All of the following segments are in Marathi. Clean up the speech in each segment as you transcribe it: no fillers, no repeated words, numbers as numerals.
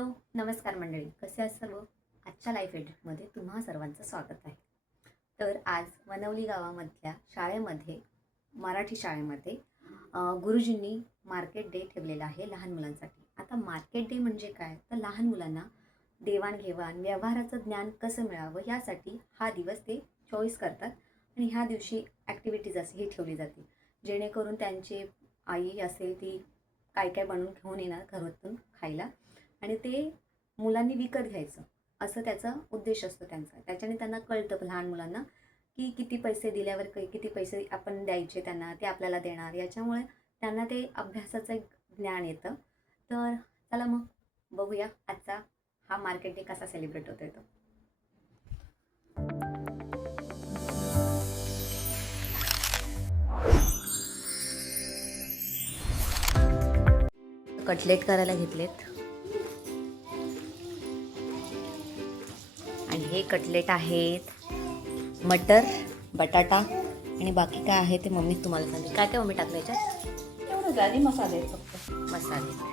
नमस्कार मंडळी, कसे आहात सर्व? आजच्या लाईफ एडिटमध्ये तुम्हा सर्वांचं स्वागत आहे. तर आज वनवली गावामधल्या शाळेमध्ये, मराठी शाळेमध्ये गुरुजींनी मार्केट डे ठेवलेला आहे लहान मुलांसाठी. आता मार्केट डे म्हणजे काय, तर लहान मुलांना देवाणघेवाण व्यवहाराचं ज्ञान कसं मिळावं यासाठी हा दिवस ते चॉईस करतात. आणि ह्या दिवशी ॲक्टिव्हिटीज असे ही ठेवली जाते, जेणेकरून त्यांची आई असेल ती काय काय बनवून घेऊन येणार घरातून खायला, आणि ते मुलांनी विकत घ्यायचं, असं त्याचा उद्देश असतो त्यांचा. त्याच्याने त्यांना कळतं लहान मुलांना की किती पैसे दिल्यावर किती पैसे आपण द्यायचे त्यांना, ते आपल्याला देणार. याच्यामुळे त्यांना ते अभ्यासाचं एक ज्ञान येतं. तर चला मग बघूया आजचा हा मार्केट डे कसा सेलिब्रेट होतो तो. कटलेट करायला घेतलेत आणि हे कटलेट आहेत मटर, बटाटा आणि बाकी काय आहे ते मम्मी तुम्हाला सांगते. काय काय मम्मी टाकलं याच्यात? एवढं गाडी मसाले आहेत फक्त. मसाले.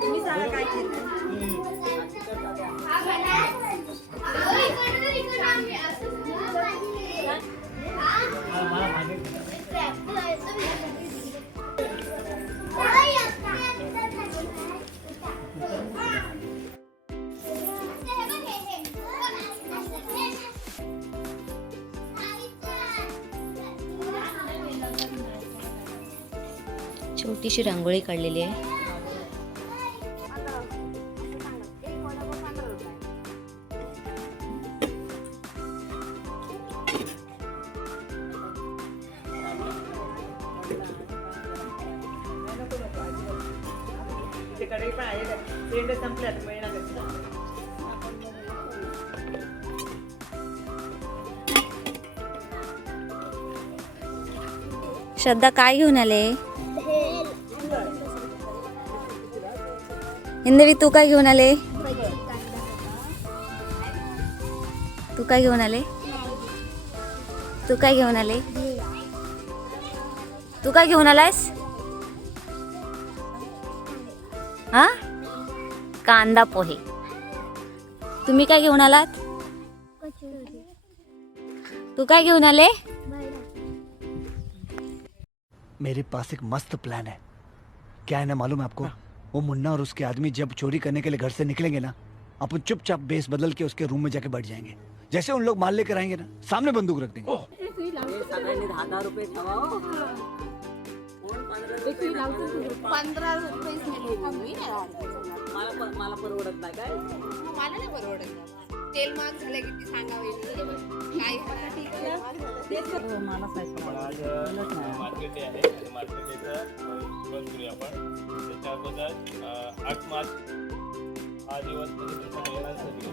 तुम्ही सांगा काय केलं. छोटीशी रांगोळी काढलेली आहे. श्रद्धा काय घेऊन आले? हिंदवी तू काय घेऊन आले? तू काय घेऊन आले? तू काय घेऊन आले? तू काय घेऊन आलायस? हा, कांदा पोहे. तुम्ही काय घेऊन आलात? तू काय घेऊन आले? मेरे पास एक मस्त प्लान है. क्या है ना मालूम है आपको? वो मुन्ना और उसके आदमी जब चोरी करने के लिए घर से निकलेंगे ना, अपन चुपचाप बेस बदल के उसके रूम में जाके बैठ जाएंगे. जैसे उन लोग माल लेकर आएंगे ना, सामने बंदूक रख देंगे. 10,000 रुपये ठेवा. 15 रुपये मला परवडत नाही. काय मला नाही परवडत. तेल महाग झाले किती सांगावे काय मला मार्केट डे आहे आणि मार्केट डेचं सुरुवात करूया आपण. त्याच्या अगोदर 8 मार्च हा दिवस महिलांसाठी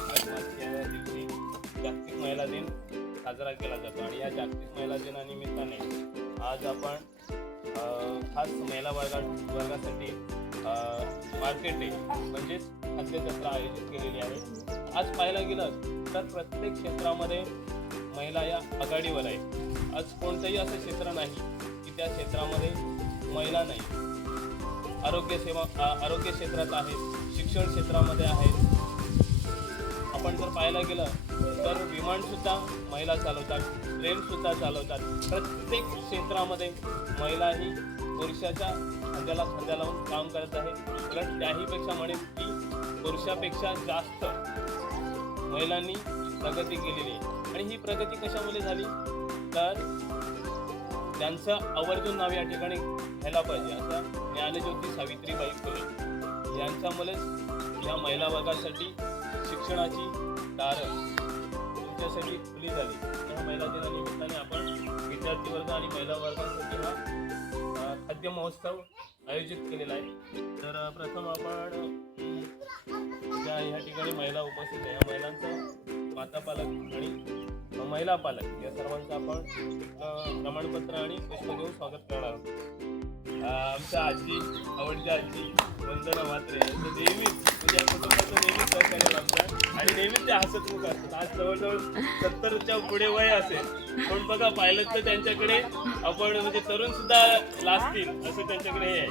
8 मार्च या दिवशी जागतिक महिला दिन साजरा केला जातो. आणि या जागतिक महिला दिनानिमित्ताने आज आपण खास महिला वर्गासाठी मार्केट डे म्हणजेच खाद्यजत्रा आयोजित केलेली आहे. आज पाहायला गेलं तर प्रत्येक क्षेत्रामध्ये महिला या आघाडीवर आहे. आज कोणतंही असं क्षेत्र नाही की त्या क्षेत्रामध्ये महिला नाही. आरोग्य क्षेत्रात आहेत, शिक्षण क्षेत्रामध्ये आहेत. आपण जर पाहायला गेलं तर विमानसुद्धा महिला चालवतात, ट्रेनसुद्धा चालवतात. प्रत्येक क्षेत्रामध्ये महिला ही पुरुषाच्या खांद्याला खांद्या लावून काम करत आहे. उलट त्याहीपेक्षा म्हणेन की पुरुषापेक्षा जास्त महिलांनी प्रगती केलेली आहे. आणि ही प्रगती कशामुळे झाली तर त्यांचं आवर्जून नाव या ठिकाणी घ्यायला पाहिजे. असं ज्ञानज्योती सावित्रीबाई फुले यांच्यामुळेच या महिला वर्गासाठी शिक्षणाची दारं तुमच्यासाठी खुली झाली. या महिला दिनानिमित्ताने आपण विद्यार्थी वर्ग आणि महिला वर्गासाठी हा खाद्य महोत्सव आयोजित केलेला आहे. तर प्रथम आपण ज्या ह्या ठिकाणी महिला उपस्थित आहे, या महिलांचं माता पालक आणि महिला पालक या सर्वांचं आपण एक प्रमाणपत्र आणि पुष्प देऊन स्वागत करणार आहोत. आमच्या आजी, आवडत्या आजी वंदना म्हात्रे यांचं नेहमीच तुझ्या कुटुंबाचं नेहमी सहकार्य लागतं आणि नेहमी ते हसतमुख असतात. आज जवळजवळ 70च्या पुढे वय असेल पण बघा पाहिलं तर त्यांच्याकडे आपण म्हणजे तरुण सुद्धा लाजतील असं त्यांच्याकडे हे आहे.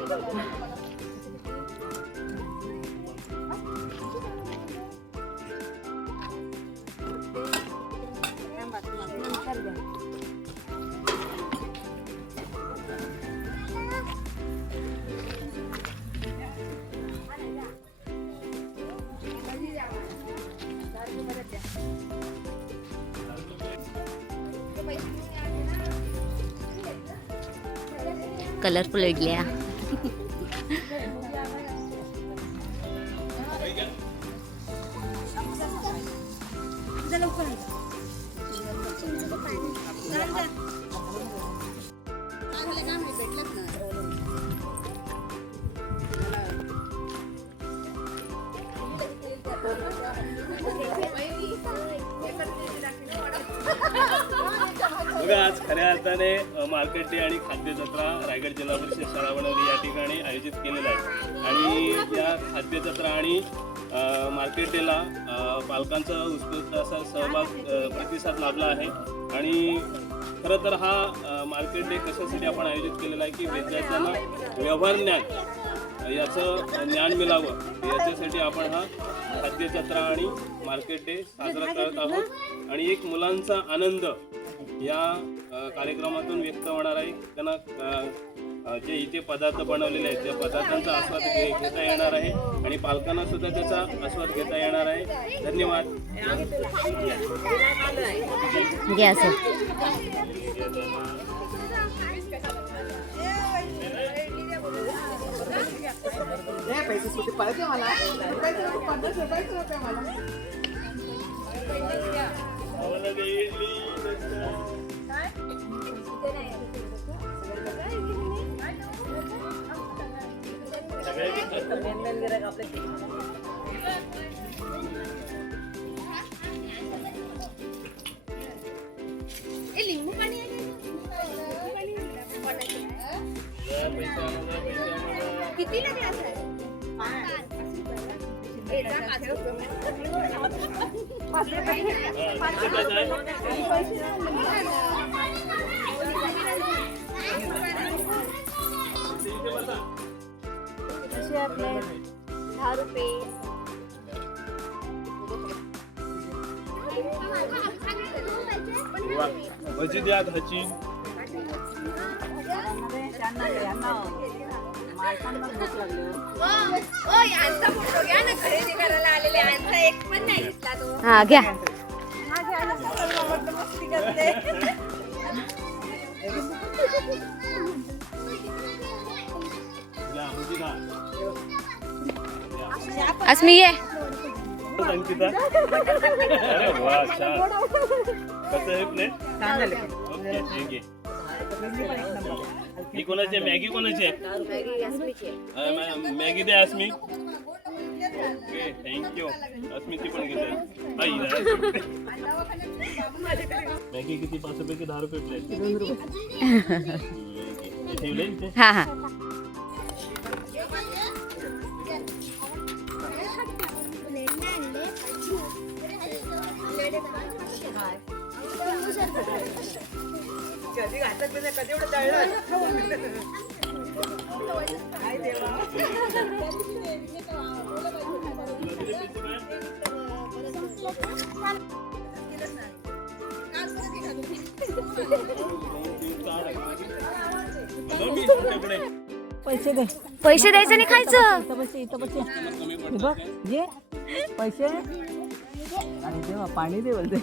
कलरफुल इडल्या. बघा आज खऱ्या अर्थाने मार्केट डे आणि खाद्य जत्रा रायगड जिल्हा परिषद शाळा बनवली या ठिकाणी आयोजित केलेला आहे आणि या खाद्य जत्रा आणि मार्केट डेला पालकांचा उत्स्फूर्त असा सहभाग प्रतिसाद लाभला आहे. आणि खरं तर हा मार्केट डे कशासाठी आपण आयोजित केलेला आहे की विद्यार्थ्यांना व्यवहार ज्ञान याचं ज्ञान मिळावं याच्यासाठी आपण हा खाद्य जत्रा आणि मार्केट डे साजरा करत आहोत. आणि एक मुलांचा आनंद या कार्यक्रमातून व्यक्त होणार आहे. त्यांना जे इथे पदार्थ बनवलेले आहेत त्या पदार्थांचा आस्वाद घेता येणार आहे आणि पालकांना सुद्धा त्याचा आस्वाद घेता येणार आहे. धन्यवाद. घ्या सर. लिंबू पाणी किती लागला भजी द्या धची. फोटो घ्या ना खरेदी करायला आलेले यांचा एक पण नाही दिसला तो. हा घ्या. अस्मी ये. अंकिता अरे वा छान. कसं आहे प्लेट? ओके ठीक आहे. ही कोणाची आहे? मॅगी कोणाची आहे? मॅगी द्या अस्मी. Okay thank you. अस्मीची पण घेते. मॅगी किती? 5 रुपये की 10 रुपये प्लेट? ठेवले इथे. हा हा. कधी घातलं म्हणजे कधी एवढं तळलं. काय देवा. पैसे दे. पैसे द्यायचे नाही खायचं. इथं पैसे बघ ये पैसे. अरे देवा पाणी दे बोलते.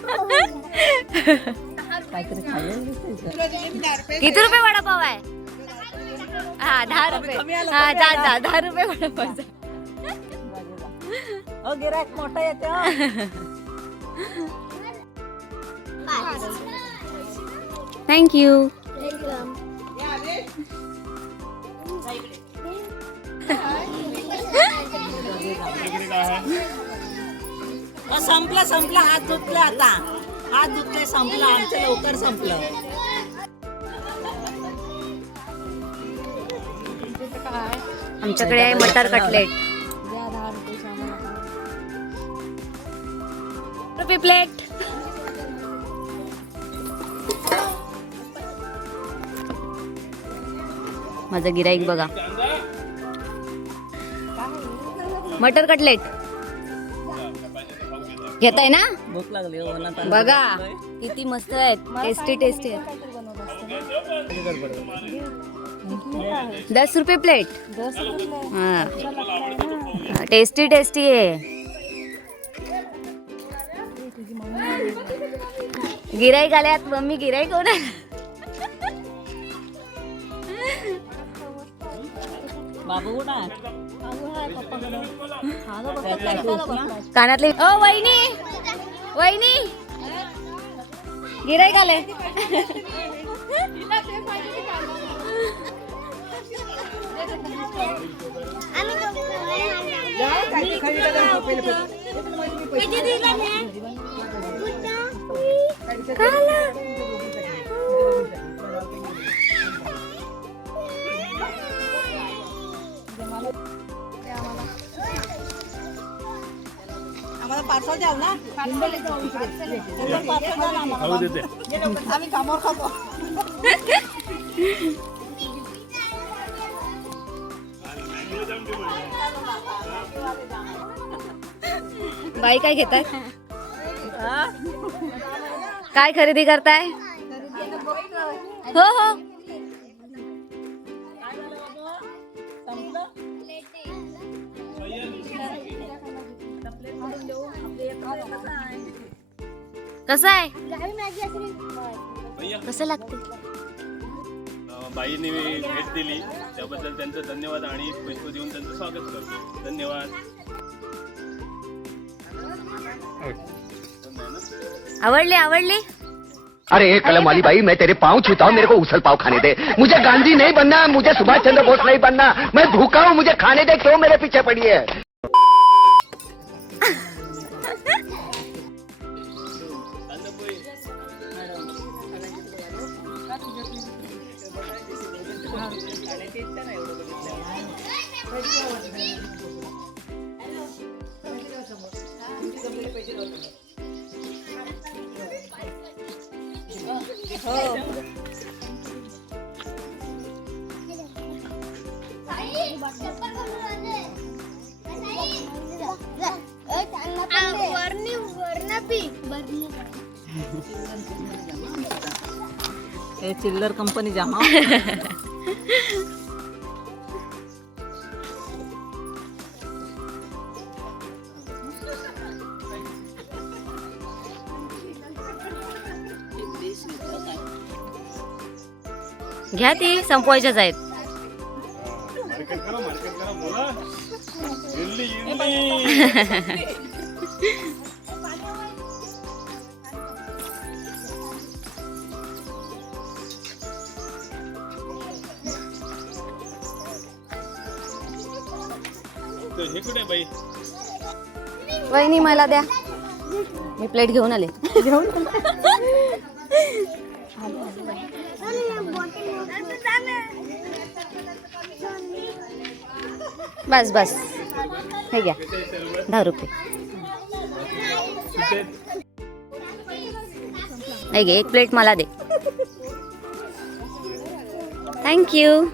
काहीतरी खायला दिसतंय. किती रुपये वडापाव आहे? हा 10 रुपये. हा जा जा 10 रुपये वडापाव. गिराक मोठा येते. थँक्यू. संपला संपला. हात धुतला आता. हात धुतले संपला. आमचं लवकर संपलं. आमच्याकडे आहे मटर कटलेट. रुपये प्लेट. माझं गिराईक बघा. मटर कटलेट घेताय ना. भूक लागली हो ना. बघा किती मस्त आहेत. टेस्टी टेस्टी आहेत. 10 रुपये प्लेट. हाँ टेस्टी टेस्टी आहे. गिराईक आल्यात. मम्मी गिराईक कोण आहे. बाबू कुठं आहे? कानातले. ओ वहिनी वहिनी गिराईक आले. आम्हाला पार्सल द्याल ना. आम्ही कामावर खातो. बाई काय घेताय. काय खरेदी करताय. हो हो कसं आहे. कसं लागते. बाईंनी भेट दिली त्याबद्दल त्यांचं धन्यवाद आणि पुष्प देऊन त्यांचं स्वागत करतो. धन्यवाद. आवडली आवडली. अरे कलम वाली बाई, मैं तेरे पाँव छूता हूँ, मेरे को उछल पाव खाने दे. मुझे गांधी नहीं बनना, मुझे सुभाष चंद्र बोस नहीं बनना. मैं भूखा हूँ, मुझे खाने दे. क्यों मेरे पीछे पड़ी है. हे चिल्लर कंपनी जामा. घ्या ती संपवायच्याच आहेत. मार्केट करा बोला. इडली. हे कुठे बाई. वहिनी मला द्या. मी प्लेट घेऊन आले. बस बस हे घ्या 10 रुपये. नाही घे. एक प्लेट मला दे. थँक्यू.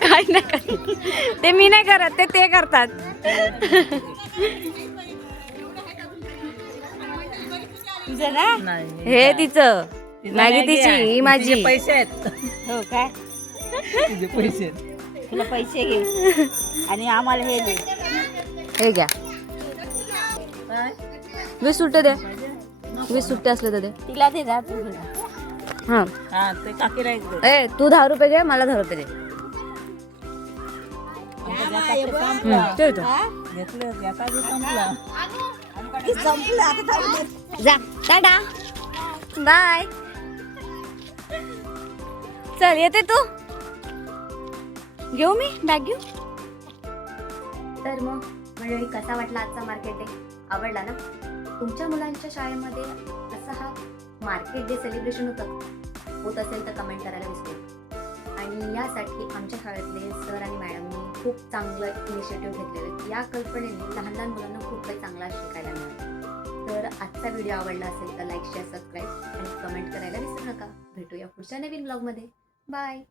काय नाही करत. ते मी नाही करत. ते करतात. हे तिचं मॅगी तिची ही माझी. पैसे आहेत. हो काय. तुझे पैसे आहेत. तुला पैसे घे आणि आम्हाला हे दे. हे घ्या. 20 सुट्टे दे. 20 सुट्टे असले तर दे. तिला दे जा तू. हा हा ते काकीला एक दे. ए तू 10 रुपये घे. मला 10 रुपये दे. ते तो. घेतलं याचा बी संपला. जा टाटा बाय. चल येते तू. घेऊ मी बॅग घेऊ. तर मग मंडळी, कसा वाटला आजचा मार्केट डे? आवडला ना? तुमच्या मुलांच्या शाळेमध्ये असा हा मार्केट डे सेलिब्रेशन होत असेल तर कमेंट करायला विसरू नका. आणि यासाठी आमच्या शाळेतले सर आणि मॅडमनी खूप चांगलं इनिशिएटिव्ह घेतलेलं आहे. या कल्पनेने लहान लहान मुलांना खूप काही चांगला शिकायला मिळालं. तर आजचा व्हिडिओ आवडला असेल तर लाईक, शेअर, सबस्क्राईब आणि कमेंट करायला विसरू नका. भेटूया पुढच्या नवीन ब्लॉगमध्ये. बाय.